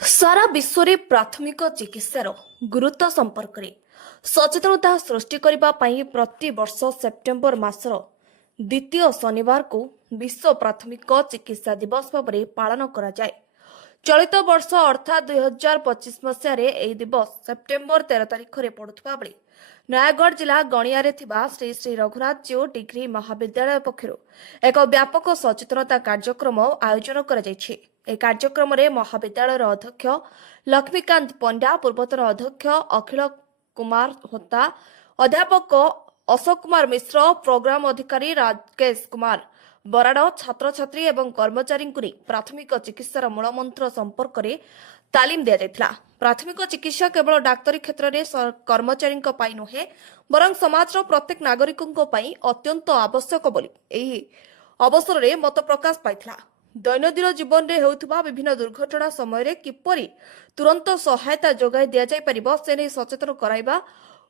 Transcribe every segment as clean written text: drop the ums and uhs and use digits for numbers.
सारा विश्व रे प्राथमिक चिकित्सार गुरुत्व संपर्क में सचेतनता सृष्टि करने प्रति वर्ष सेप्टेम्बर मासर द्वितीय शनिवार को विश्व प्राथमिक चिकित्सा दिवस भाव में पालन करा जाए। चलित वर्ष अर्थात 2025 मसीह यह दिवस सेप्टेम्बर 13 तारिख में पड़ुवा बेले नयागढ़ जिला गणिया श्री श्री रघुनाथ जीव डिग्री महाविद्यालय पक्षर एक व्यापक सचेतनता कार्यक्रम आयोजन कर कार्यक्रम में महाविद्यालय अध्यक्ष लक्ष्मीकांत पंड्या, पूर्वतन अध्यक्ष अखिल कुमार होता, अध्यापक अशोक कुमार मिश्र, प्रोग्राम अधिकारी राकेश कुमार बराड़, छात्र छात्री एवं कर्मचारी को प्राथमिक चिकित्सार मूलमंत्र संपर्क में तालीम दि जाइथिला। प्राथमिक चिकित्सा केवल डाक्तरी क्षेत्र में कर्मचारी नुहे बरं समाज प्रत्येक नागरिकों अत्यंत आवश्यक बोली एही अवसर में मत प्रकाश पाइथिला। दैनंदिन जीवन में होउथुबा विभिन्न दुर्घटना समय किपरि तुरंत सहायता जोगाई दिया जाय परिबो से नै सचेतन कराइबा,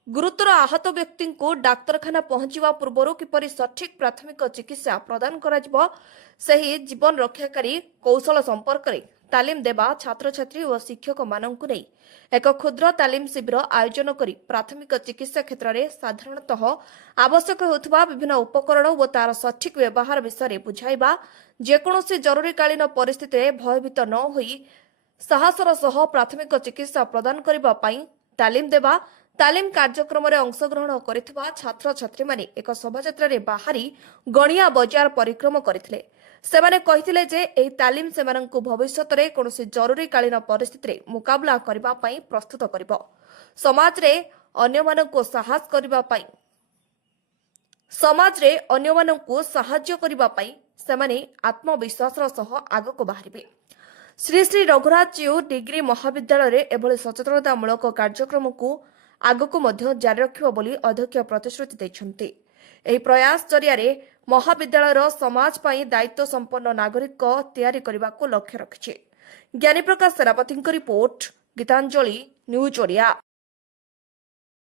गुरुतर आहत व्यक्ति को डाक्तरखाना पहुंचवा पूर्व किपरि सठिक प्राथमिक चिकित्सा प्रदान करा सही जीवन रक्षाकारी कौशल संपर्क में तालीम देवा, छात्र छात्री और शिक्षक मानक नहीं एक क्षुद्र तालीम शिविर आयोजन करी प्राथमिक चिकित्सा क्षेत्र में साधारणतः आवश्यक होता विभिन्न उपकरण और तार सठिक व्यवहार विषय में बुझाइबा, जेकोसी जरूरीकालीन परिस्थिति में भयभीत न होई साहसर सह प्राथमिक चिकित्सा प्रदान करने पाई तालीम देवा। तालीम कार्यक्रम में अंशग्रहण करिथिबा छात्र छात्री माने एक शोभायात्रा रे बाहरी गणिया बजार परिक्रम करथिले। सेमाने कहिथिले जे एही तालीम सेमानंकु भविष्यत रे कोनोसी जरूरीकालीन परिस्थिति रे मुकाबला करबा पई प्रस्तुत करिबो। समाज रे अन्यमानंकु साहस करबा पई साहाय्य करबा पई सेमाने आत्मविश्वासर सह आगको बाहरिबे। श्री श्री रघुनाथ जीव डिग्री महाविद्यालय रे एभली सचेतनतामूलक कार्यक्रम को आगको मध्य जारी रखिबो बोली अध्यक्ष प्रतिश्रुति दैछन्ति। एही प्रयास जरिया महाविद्यालय समाज पई दायित्व संपन्न नागरिक तैयारी करने लक्ष्य रखिछि। ज्ञानी प्रकाश सेनापति रिपोर्ट, गीतांजलि न्यूज ओडिया।